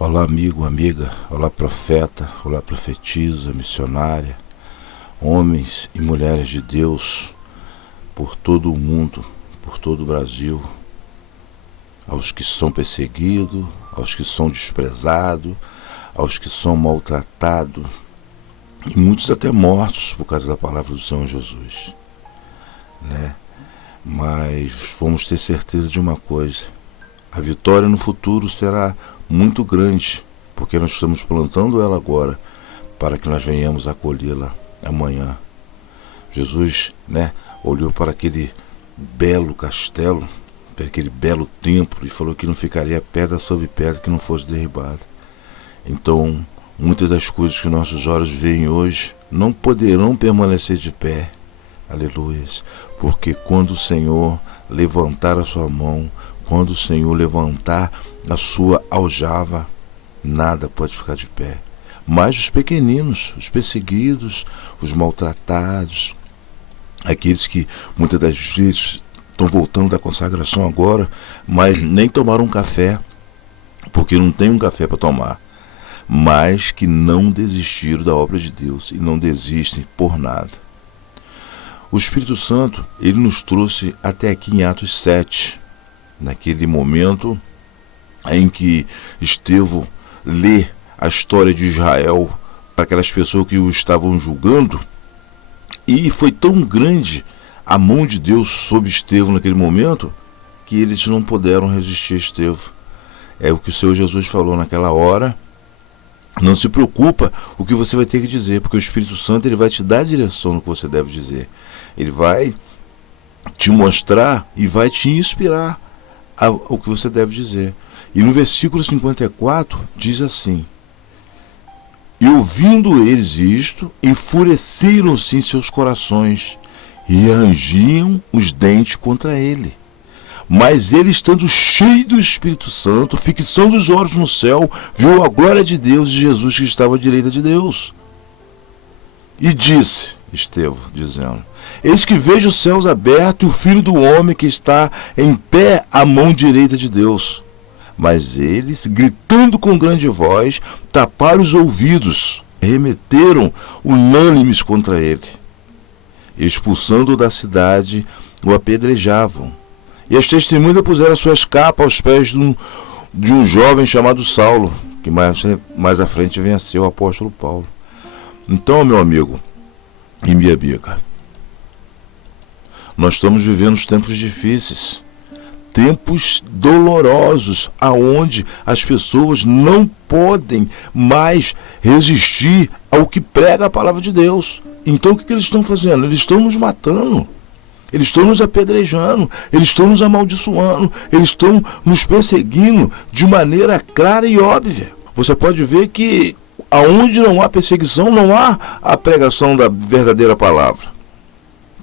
Olá, amigo, amiga, olá, profeta, olá, profetisa, missionária, homens e mulheres de Deus por todo o mundo, por todo o Brasil, aos que são perseguidos, aos que são desprezados, aos que são maltratados, e muitos até mortos por causa da palavra do Senhor Jesus, né? Mas vamos ter certeza de uma coisa: a vitória no futuro será muito grande, porque nós estamos plantando ela agora, para que nós venhamos a colhê-la amanhã. Jesus, olhou para aquele belo castelo, para aquele belo templo, e falou que não ficaria pedra sobre pedra que não fosse derribada. Então, muitas das coisas que nossos olhos veem hoje não poderão permanecer de pé. Aleluia. Porque quando o Senhor levantar a sua mão, quando o Senhor levantar a sua aljava, nada pode ficar de pé. Mas os pequeninos, os perseguidos, os maltratados, aqueles que muitas das vezes estão voltando da consagração agora, mas nem tomaram um café, porque não tem um café para tomar, mas que não desistiram da obra de Deus e não desistem por nada. O Espírito Santo, ele nos trouxe até aqui em Atos 7, naquele momento em que Estevão lê a história de Israel para aquelas pessoas que o estavam julgando, e foi tão grande a mão de Deus sobre Estevão naquele momento que eles não puderam resistir a Estevão. É o que o Senhor Jesus falou naquela hora: não se preocupa o que você vai ter que dizer, porque o Espírito Santo, ele vai te dar a direção no que você deve dizer. Ele vai te mostrar e vai te inspirar o que você deve dizer. E no versículo 54 diz assim: e ouvindo eles isto, enfureceram-se em seus corações e rangiam os dentes contra ele. Mas ele, estando cheio do Espírito Santo, fixando os olhos no céu, viu a glória de Deus e Jesus que estava à direita de Deus. E disse, Estevão, dizendo: eis que vejo os céus abertos e o Filho do Homem que está em pé à mão direita de Deus. Mas eles, gritando com grande voz, taparam os ouvidos, remeteram unânimes contra ele. Expulsando-o da cidade, o apedrejavam. E as testemunhas puseram as suas capas aos pés de um jovem chamado Saulo, que mais à frente vem a ser o apóstolo Paulo. Então, meu amigo e minha amiga, nós estamos vivendo os tempos difíceis, tempos dolorosos, aonde as pessoas não podem mais resistir ao que prega a palavra de Deus. Então o que eles estão fazendo? Eles estão nos matando, eles estão nos apedrejando, eles estão nos amaldiçoando, eles estão nos perseguindo de maneira clara e óbvia. Você pode ver que aonde não há perseguição, não há a pregação da verdadeira palavra,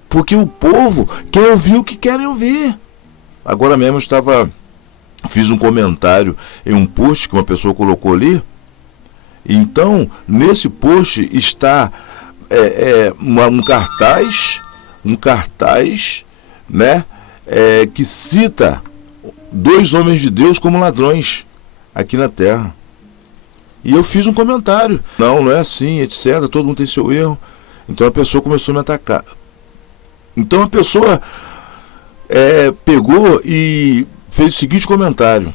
porque o povo quer ouvir o que querem ouvir. Agora mesmo fiz um comentário em um post que uma pessoa colocou ali. Então, nesse post está um cartaz, que cita dois homens de Deus como ladrões aqui na terra. E eu fiz um comentário: não é assim, etc. Todo mundo tem seu erro. Então a pessoa começou a me atacar. Então a pessoa pegou e fez o seguinte comentário: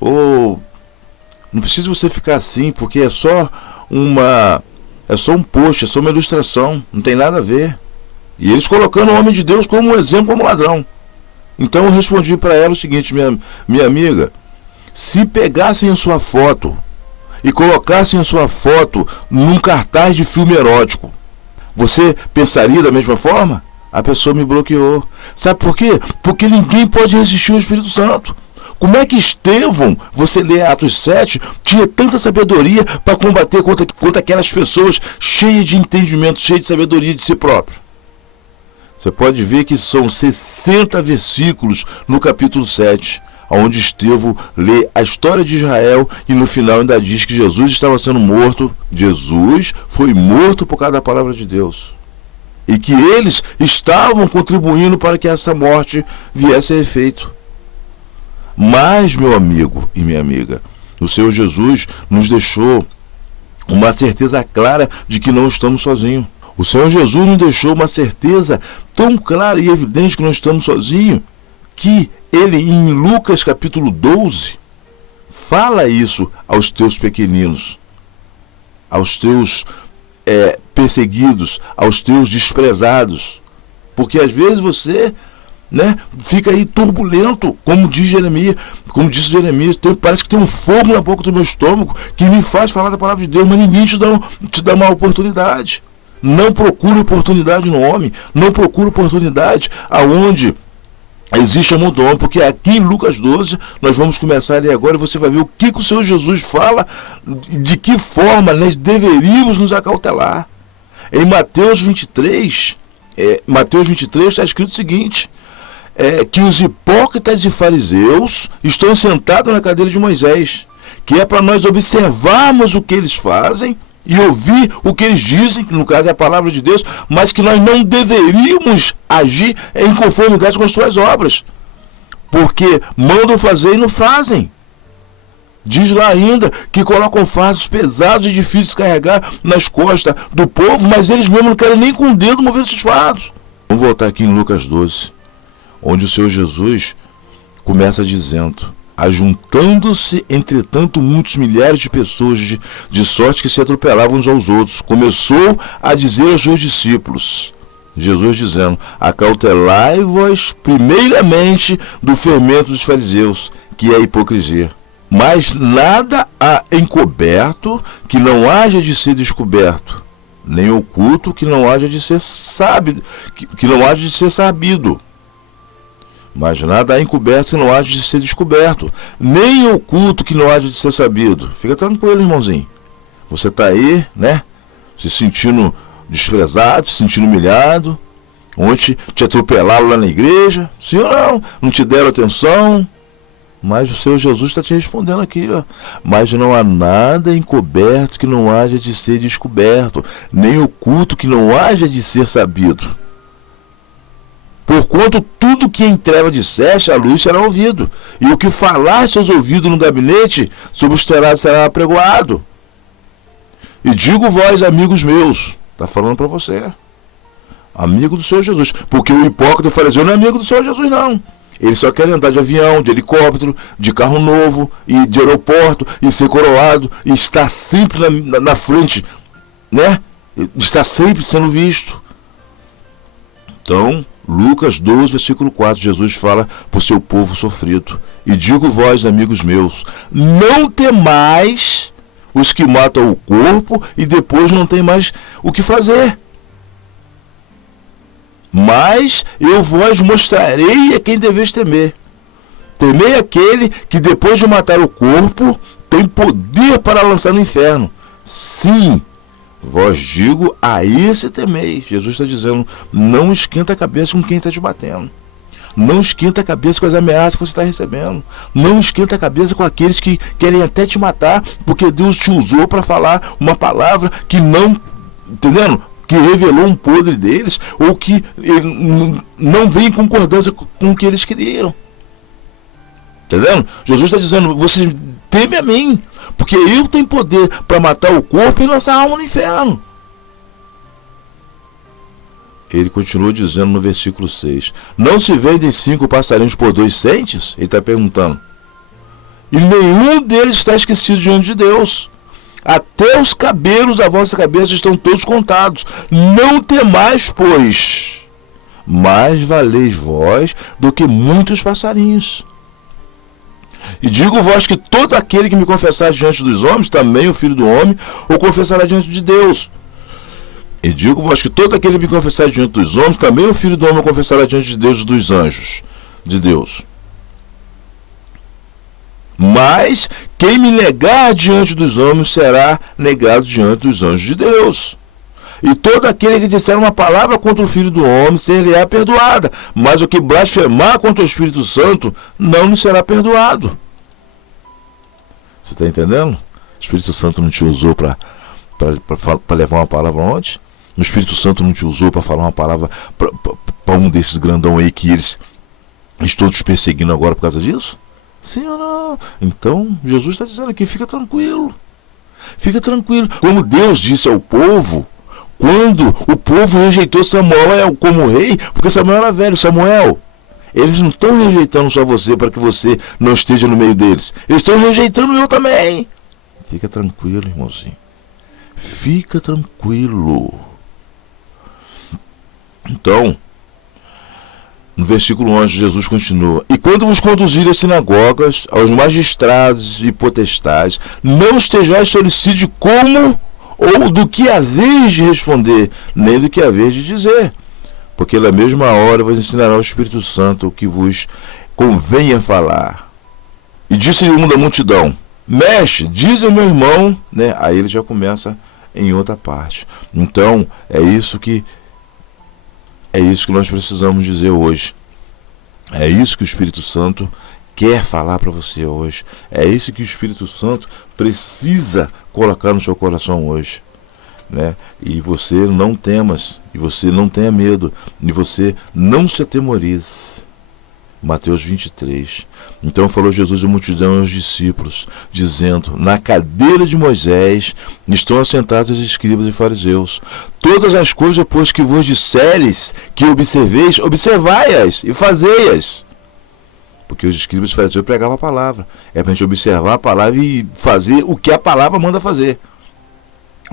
não precisa você ficar assim, porque é só um post, é só uma ilustração, não tem nada a ver. E eles colocando o homem de Deus como um exemplo, como ladrão. Então eu respondi para ela o seguinte: minha amiga, se pegassem a sua foto e colocassem a sua foto num cartaz de filme erótico, você pensaria da mesma forma? A pessoa me bloqueou. Sabe por quê? Porque ninguém pode resistir ao Espírito Santo. Como é que Estevão, você lê Atos 7, tinha tanta sabedoria para combater contra aquelas pessoas cheias de entendimento, cheias de sabedoria de si próprio? Você pode ver que são 60 versículos no capítulo 7, onde Estevão lê a história de Israel e no final ainda diz que Jesus estava sendo morto. Jesus foi morto por causa da palavra de Deus. E que eles estavam contribuindo para que essa morte viesse a efeito. Mas, meu amigo e minha amiga, O Senhor Jesus nos deixou uma certeza clara de que não estamos sozinhos. O Senhor Jesus nos deixou uma certeza tão clara e evidente que não estamos sozinhos, que ele, em Lucas capítulo 12, fala isso aos teus pequeninos, aos teus perseguidos, aos teus desprezados. Porque às vezes você, fica aí turbulento, como disse Jeremias, parece que tem um fogo na boca do meu estômago que me faz falar da palavra de Deus, mas ninguém te dá uma oportunidade. Não procure oportunidade no homem, não procure oportunidade aonde existe a mão do homem, porque aqui em Lucas 12, nós vamos começar ali agora e você vai ver o que o Senhor Jesus fala, de que forma nós deveríamos nos acautelar. Em Mateus 23 está escrito o seguinte, que os hipócritas e fariseus estão sentados na cadeira de Moisés, que é para nós observarmos o que eles fazem e ouvir o que eles dizem, que no caso é a palavra de Deus, mas que nós não deveríamos agir em conformidade com as suas obras, porque mandam fazer e não fazem. Diz lá ainda que colocam fardos pesados e difíceis de carregar nas costas do povo, mas eles mesmos não querem nem com o dedo mover esses fardos. Vamos voltar aqui em Lucas 12, onde o Senhor Jesus começa dizendo: ajuntando-se, entretanto, muitos milhares de pessoas, de sorte que se atropelavam uns aos outros, começou a dizer aos seus discípulos, Jesus dizendo: acautelai-vos primeiramente do fermento dos fariseus, que é a hipocrisia. Mas nada há encoberto que não haja de ser descoberto, nem oculto que não haja de ser sabido, que não haja de ser sabido. Mas nada há encoberto que não haja de ser descoberto, nem oculto que não haja de ser sabido. Fica tranquilo, irmãozinho. Você está aí, se sentindo desprezado, se sentindo humilhado, ontem te atropelaram lá na igreja, sim ou não? Não te deram atenção. Mas o Senhor Jesus está te respondendo aqui, ó. Mas não há nada encoberto que não haja de ser descoberto, nem oculto que não haja de ser sabido. Porquanto tudo que em treva disseste, a luz será ouvido, e o que falaste aos ouvidos no gabinete, sob os telhados será apregoado. E digo vós, amigos meus, está falando para você, amigo do Senhor Jesus, porque o hipócrita fariseu não é amigo do Senhor Jesus, não. Ele só quer andar de avião, de helicóptero, de carro novo, e de aeroporto, e ser coroado, e estar sempre na frente, está sempre sendo visto. Então, Lucas 12, versículo 4, Jesus fala para o seu povo sofrido: e digo vós, amigos meus, não temais os que matam o corpo e depois não tem mais o que fazer. Mas eu vos mostrarei a quem deveis temer. Temei aquele que depois de matar o corpo tem poder para lançar no inferno. Sim, vos digo, a esse temei. Jesus está dizendo: não esquenta a cabeça com quem está te batendo. Não esquenta a cabeça com as ameaças que você está recebendo. Não esquenta a cabeça com aqueles que querem até te matar, porque Deus te usou para falar uma palavra que não, entendendo? Que revelou um podre deles, ou que não vem em concordância com o que eles queriam. Entendendo? Jesus está dizendo: você teme a mim, porque eu tenho poder para matar o corpo e lançar a alma no inferno. Ele continua dizendo no versículo 6: não se vendem 5 passarinhos por 2 centes? Ele está perguntando. E nenhum deles está esquecido diante de Deus. Até os cabelos da vossa cabeça estão todos contados. Não temais, pois, mais valeis vós do que muitos passarinhos. E digo vós que todo aquele que me confessar diante dos homens, também o Filho do Homem o confessará diante de Deus. E digo vós que todo aquele que me confessar diante dos homens, também o Filho do Homem o confessará diante de Deus e dos anjos de Deus. Mas quem me negar diante dos homens será negado diante dos anjos de Deus. E todo aquele que disser uma palavra contra o Filho do Homem ser-lhe-á perdoada, mas o que blasfemar contra o Espírito Santo não lhe será perdoado. Você está entendendo? O Espírito Santo não te usou para levar uma palavra ontem? O Espírito Santo não te usou para falar uma palavra para um desses grandão aí que eles estão te perseguindo agora por causa disso? Sim ou não? Então, Jesus está dizendo aqui, fica tranquilo. Fica tranquilo. Como Deus disse ao povo, quando o povo rejeitou Samuel como rei, porque Samuel era velho. Samuel, eles não estão rejeitando só você para que você não esteja no meio deles. Eles estão rejeitando eu também. Fica tranquilo, irmãozinho. Fica tranquilo. Então, no versículo 11, Jesus continua: e quando vos conduzirem às sinagogas, aos magistrados e potestades, não estejais solicite de como ou do que haveis de responder, nem do que haveis de dizer, porque na mesma hora vos ensinará o Espírito Santo o que vos convenha falar. E disse-lhe um da multidão: mestre, diz ao meu irmão, né? Aí ele já começa em outra parte. Então, é isso que nós precisamos dizer hoje. É isso que o Espírito Santo quer falar para você hoje. É isso que o Espírito Santo precisa colocar no seu coração hoje, né? E você não temas, e você não tenha medo, e você não se atemorize. Mateus 23. Então falou Jesus à multidão e aos discípulos, dizendo: na cadeira de Moisés estão assentados os escribas e fariseus. Todas as coisas, pois, que vos disseres que observeis, observai-as e fazei-as. Porque os escribas e fariseus pregavam a palavra. É para a gente observar a palavra e fazer o que a palavra manda fazer.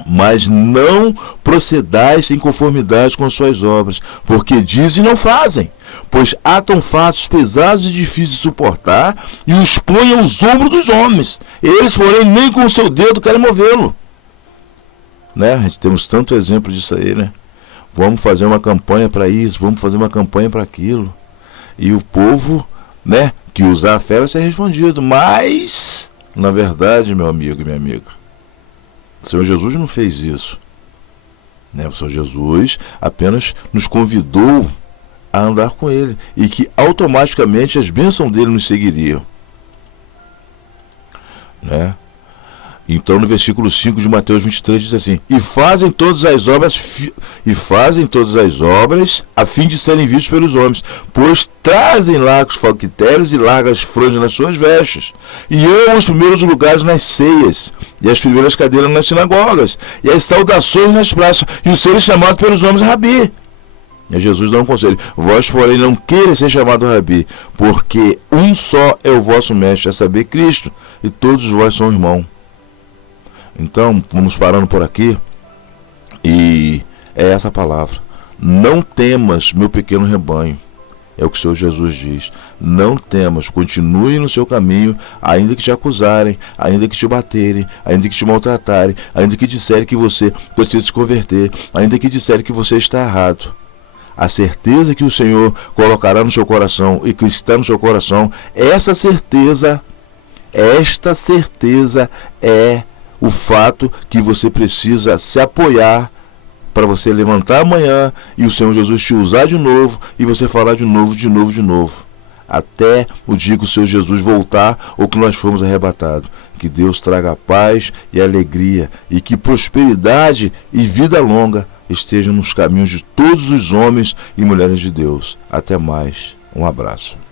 Mas não procedais em conformidade com as suas obras, porque dizem e não fazem. Pois atam fatos pesados e difíceis de suportar e os põem aos ombros dos homens. Eles, porém, nem com o seu dedo querem movê-lo. Né? A gente temos tanto exemplo disso aí, né? Vamos fazer uma campanha para isso, vamos fazer uma campanha para aquilo. E o povo, né, que usar a fé vai ser respondido. Mas, na verdade, meu amigo e minha amiga, o Senhor Jesus não fez isso, né? O Senhor Jesus apenas nos convidou a andar com Ele, e que automaticamente as bênçãos dele nos seguiriam, né? Então no versículo 5 de Mateus 23 diz assim: e fazem todas as obras a fim de serem vistos pelos homens, pois trazem largos falquitérios e largas franjas nas suas vestes, e amam os primeiros lugares nas ceias, e as primeiras cadeiras nas sinagogas, e as saudações nas praças, e o serem chamados pelos homens rabi. E Jesus dá um conselho: vós, porém, não quereis ser chamado rabi, porque um só é o vosso mestre, a saber, Cristo, e todos vós são irmãos. Então, vamos parando por aqui, e é essa palavra: não temas, meu pequeno rebanho. É o que o Senhor Jesus diz. Não temas, continue no seu caminho, ainda que te acusarem, ainda que te baterem, ainda que te maltratarem, ainda que disserem que você precisa se converter, ainda que disserem que você está errado. A certeza que o Senhor colocará no seu coração e que está no seu coração, esta certeza é o fato que você precisa se apoiar para você levantar amanhã e o Senhor Jesus te usar de novo e você falar de novo, até o dia que o Senhor Jesus voltar ou que nós formos arrebatados. Que Deus traga paz e alegria, e que prosperidade e vida longa estejam nos caminhos de todos os homens e mulheres de Deus. Até mais. Um abraço.